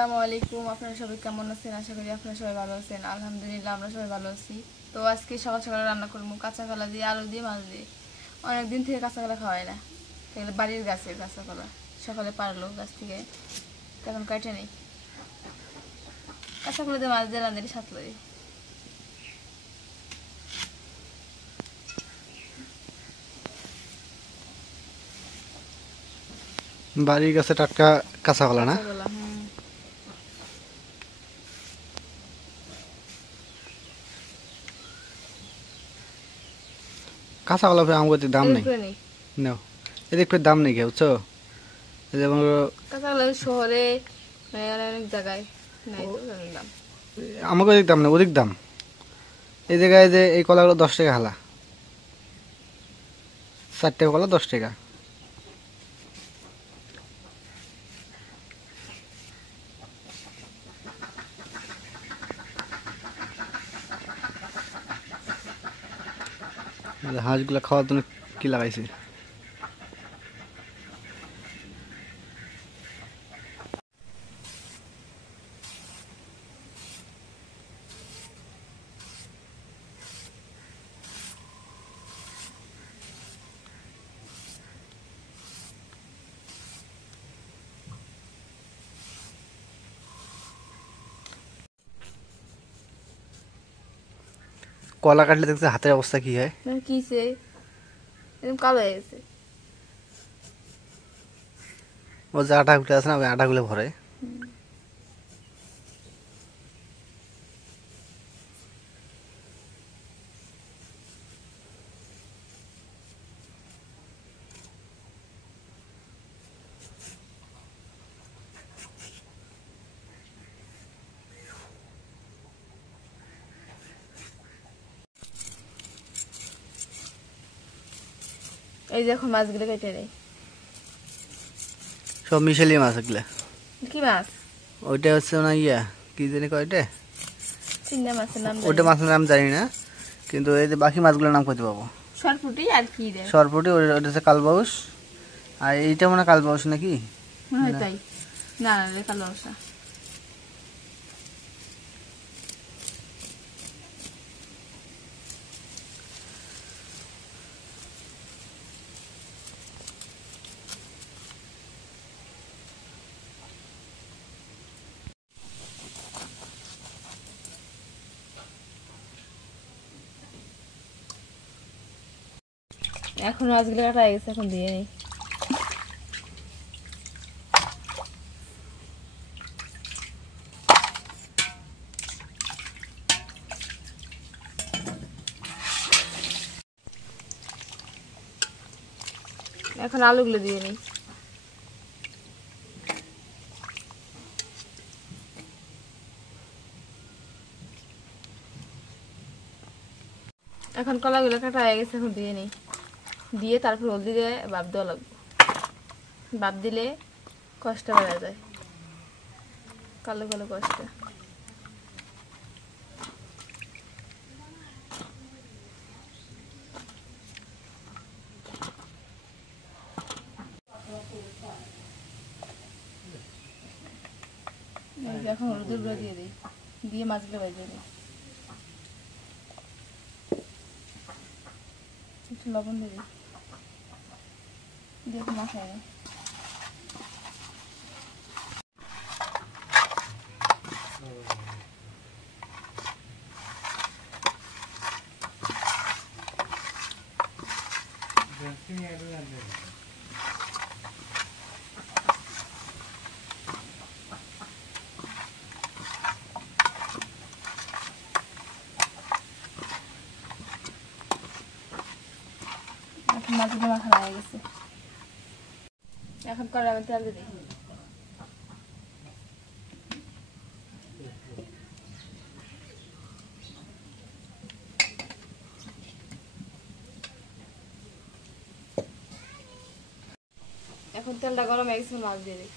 আসসালামু আলাইকুম। আপনারা সবাই কেমন আছেন? আশা করি আপনারা সবাই ভালো আছেন। আলহামদুলিল্লাহ আমরা সবাই ভালো আছি। তো আজকে সকাল সকালে রান্না করবো কাঁচা কলা দিয়ে, আলু দিয়ে, মাছ দিয়ে। অনেকদিন থেকে কাঁচা কলা খাওয়াই না, তাহলে বাড়ির গাছের কাঁচা কলা সকালে পারলো গাছ থেকে, তখন কাটে নেই। কাঁচা কলা দিয়ে মাছ দিয়ে রান্নাটি স্বাদ লাগে। বাড়ির কাছে টাটকা কাঁচা কলা না? কাঁচা কলা আমাদের দাম নেই, নাও এদিকে দাম নেই কেউ, বুঝছো? যেমন কাঁচা কলা শহরে অনেক জায়গায় নাই তো দাম। আমাকে ওদিক দাম নেই, ওদিক দাম। এই জায়গায় যে এই কলাগুলো 10 টাকা হালা, 4টে কলা 10 টাকা। হাঁসগুলা খাওয়ার জন্য কি লাগাইছে? কলা কাটলে দেখছে হাতের অবস্থা কি হয়? কিসে এরকম কালো হয়ে গেছে। ও যে আটাগুলো আছে না, ওই আটাগুলো ভরে। এই যে এখন মাছগুলো কেটে নেই, সব মিশালি মাছ এগুলা। কি মাছ? ওইটা হচ্ছে না ইয়া, কি জানি কয়টা, চিংড়ি মাছের নাম। ওইটা মাছের নাম জানি না, কিন্তু এই যে বাকি মাছগুলোর নাম কইতে পাবো। সরপুটি আর কি রে? সরপুটি, ওইটা হচ্ছে কালবাউস। আর এইটা মনে হয় কালবাউস নাকি? মনে হয় তাই। না না রে, কালবাউস না। এখন মাছগুলো কাটা হয়ে গেছে, এখন দিয়ে নেই। এখন আলুগুলো দিয়ে নেই। এখন কলাগুলো কাটা হয়ে গেছে, এখন দিয়ে নেই। দিয়ে তারপর হলদি দিয়ে ভাপ দেওয়া লাগবে। ভাপ দিলে কষ্ট বেড়ে যায়, কালো কালো কষ্ট। এখন হলুদের গুঁড়ো দিয়ে দিই, দিয়ে মাছগুলো ভেজে দিই। একটু লবণ দিয়ে দিই, দিয়ে মাখাই দিই। এখন মাছগুলো মাখানো হয়ে গেছে, এখন কড়াইতে তেল দিয়ে দিই। এখন তেলটা গরম হয়ে গেছে, মাছ দিয়ে দিই।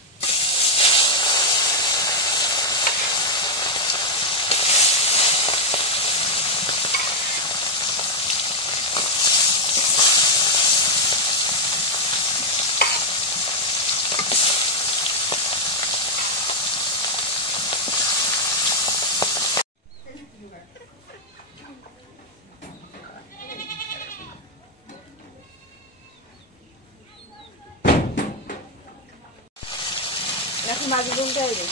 মাছ উল্টাই দিই।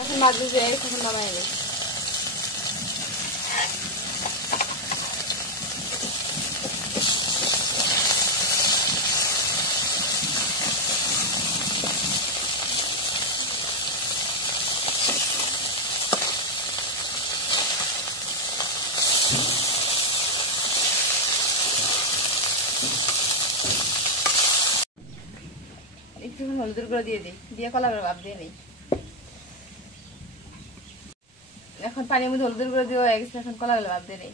এখন মাছ ভেজে এখন নামাই নিই। একটু হলুদের গুঁড়ো দিয়ে দিই, দিয়ে কলা করে ভাপ দিয়ে নিই। এখন পানির মধ্যে হলুদের গুঁড়ো দিয়ে হয়ে গেছে, এখন কলা করে ভাপ দিয়ে নিই।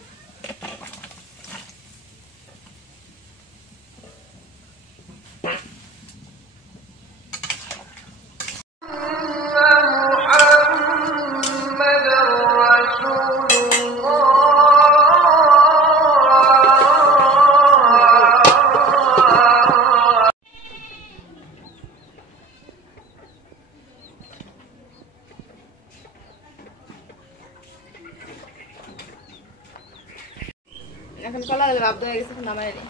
এখন কলা করে ভাপ দিয়ে গেছে, এখন নামাই নিই।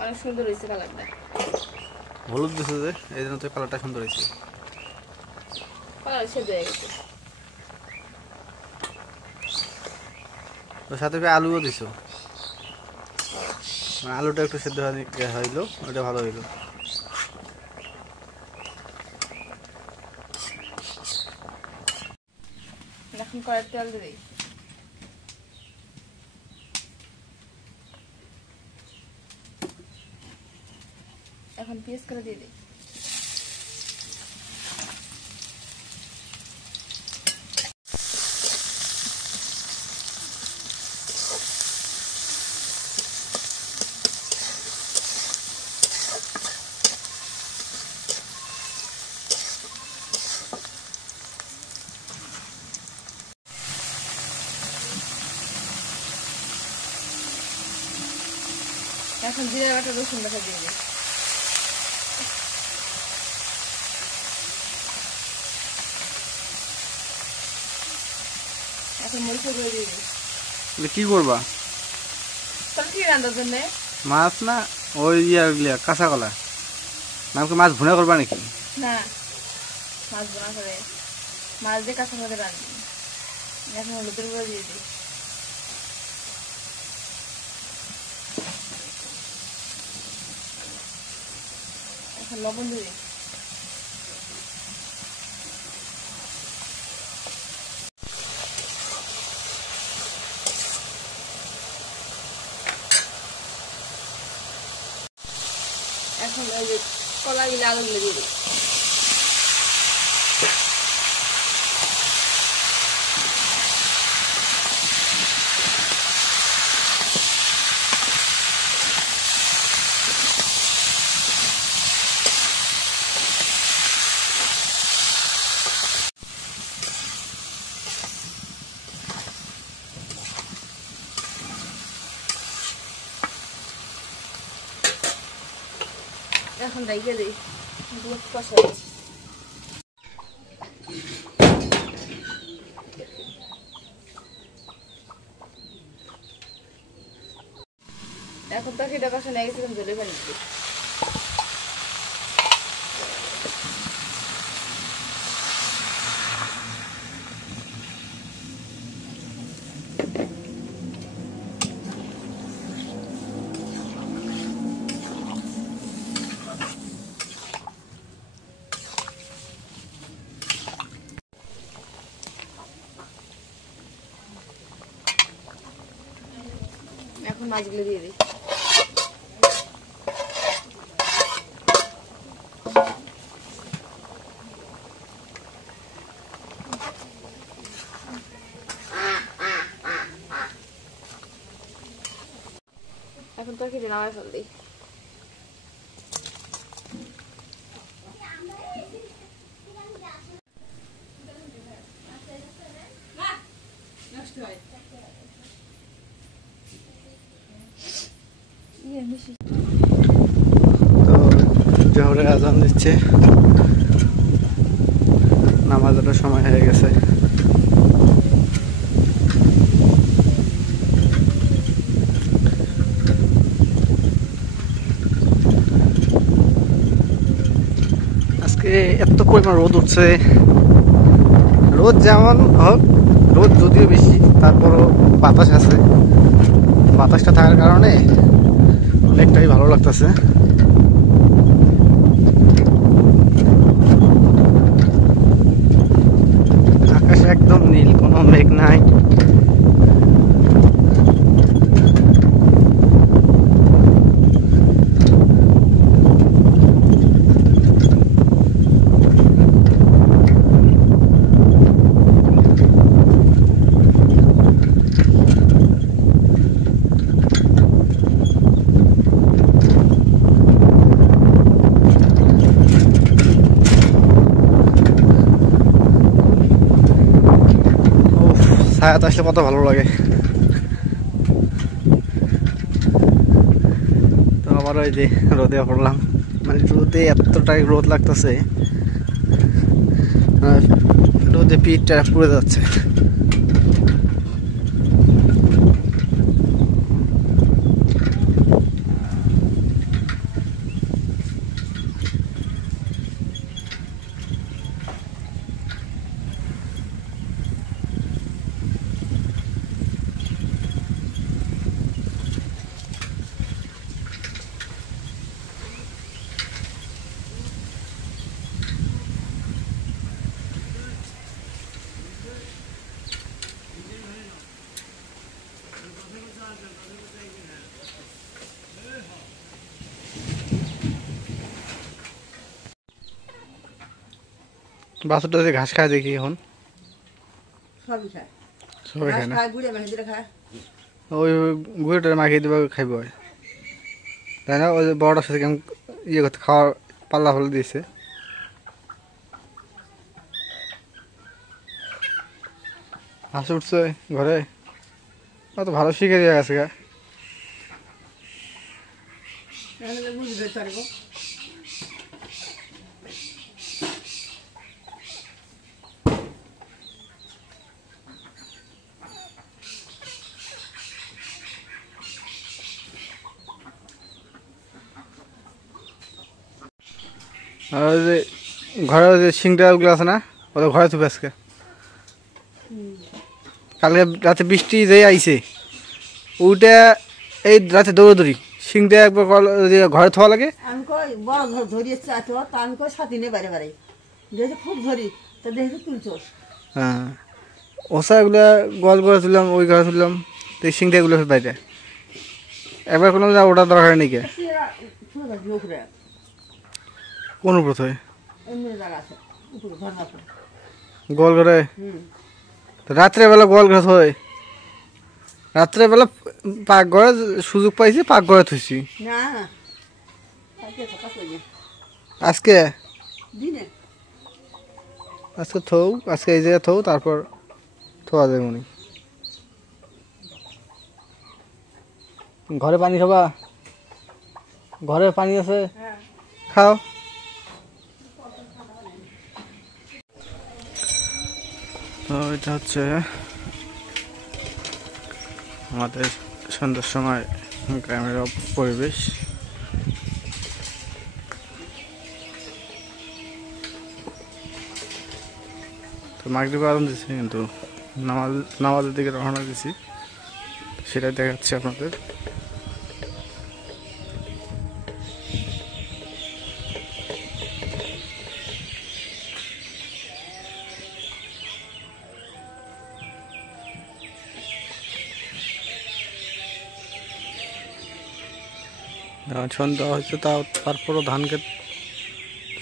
অনেক সুন্দর হয়েছে কালারটা। হলুদ দিছে যে এই জন্য তো কালারটা সুন্দর হয়েছে। কালার সেদ্ধ হয়ে গেছে। ওর সাথে আলুও দিছো, মানে আলুটা একটু সেদ্ধ হইলো, ওটা ভালো হইলো। এখন কড়াইতে তেল দিয়ে দিই। এখন পেঁয়াজ করে দিয়ে দিই। এখন জিরা বাটা রসুন বাটা দিয়ে দিই। এখন মরিচ গুঁড়ো দিয়ে দিই। কি করবা? তাহলে কি রান্নার জন্য? মাছ না ওই কাঁচা কলা? নামকে মাছ ভুনা করবা নাকি? না, মাছ বোনা করে মাছ দিয়ে কাঁচা করে রান্না। এখন হলুদের গুঁড়ো দিয়ে দিই। এখন লবণ দিয়ে দিই। এখন ওই যে কলা গিলে আলুগুলো দিয়ে দিই। এখন রেখে দিই, দুধ কষাই। এখন তরকারিটা কষানো হয়ে গেছে, এখন জলে পানি দিই। এখন মাছগুলো দিয়ে দিই। এখন তরকারি নামায় ফেল দিই। জোহরের আজান দিচ্ছে, নামাজের সময় হয়ে গেছে। আজকে এত পরিমাণ রোদ উঠছে, রোদ যেমন হোক, রোদ যদিও বেশি তারপরও বাতাস আছে, বাতাসটা থাকার কারণে অনেকটাই ভালো লাগতেছে। আকাশ একদম নীল, কোনো মেঘ নাই। ছায়াতে আসলে কত ভালো লাগে। তো আবার ওই যে রোদে পড়লাম, মানে রোদে এতটাই রোদ লাগতেছে, রোদে পিঠটা পুড়ে যাচ্ছে। বাছুরটা যে ঘাস খায় দেখি এখন, সবই খায়, সবাই খায় না, গুড়ে মেহেন্দিটা খায়। ওই গুঁড়োটা মাখিয়ে দেবে খাইব, তাই না? ওই যে বড়টার সাথে কেমন ইয়ে করতে খাওয়ার পাল্লা ফেলে দিয়েছে। হাঁস উঠছে ঘরে, অত ভালো শিখে দিয়ে গেছে গা। বুঝবে পারবো। আর ওই যে ঘরে যে সিংটাগুলো আছে না, ওদের ঘরে থুবে আজকে। কালকে রাতে বৃষ্টি যে আইছে, ওইটা এই রাতে দৌড়াদৌড়ি সিংটা একবার ঘরে থোয়া লাগে। আমি কই বড় ধরিয়ে চাইতো, তা আমি কই সাথে নিয়ে বারে বারে দেখে খুব ধরি, তো দেখে তুলছোস। হ্যাঁ, ওষা এগুলো গোয়াল করে তুললাম, ওই ঘরে তুললাম, তো এই সিংটা এগুলো বাইরে একবার কোনো ওটা দরকার নেই। কে উপরে কোন উপর থয়? এমনি জায়গা আছে উপরে ঘর আছে। গোয়াল ঘরে রাত্রেবেলা গোয়াল ঘরে থয়, রাত্রেবেলা পাক ঘরে সুযোগ পাইছি, পাক ঘরে থইছি। না কথা কই আজকে দিনে আজকে থৌ, আজকে এই জায়গায় থৌ, তারপর থোয়া যায় মনে। ঘরে পানি খাবা? ঘরে পানি আছে, খাও। তো এটা হচ্ছে আমাদের সন্ধ্যার সময় গ্রামের পরিবেশ। তো মাগরিব আজান দিচ্ছি, কিন্তু নামাজের দিকে রওনা দিছি, সেটাই দেখাচ্ছি আপনাদের। সন্ধ্যা হয়েছে, তারপরও ধান ক্ষেত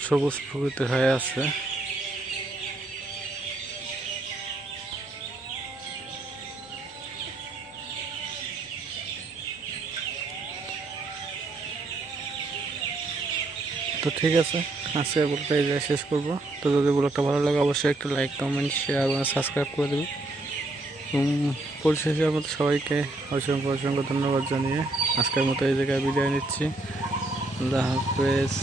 সবুজ প্রকৃতি হয়ে আছে। তো ঠিক আছে, আজকে ব্লগটা এই জায়গায় শেষ করবো। তো যদি ব্লগটা ভালো লাগে অবশ্যই একটা লাইক, কমেন্ট, শেয়ার এবং সাবস্ক্রাইব করে দেবেন। পরিশেষে আমাদের সবাইকে অসংখ্য অসংখ্য ধন্যবাদ জানিয়ে আজকের মতো এই জায়গায় বিদায় নিচ্ছি। আল্লাহ হাফেজ।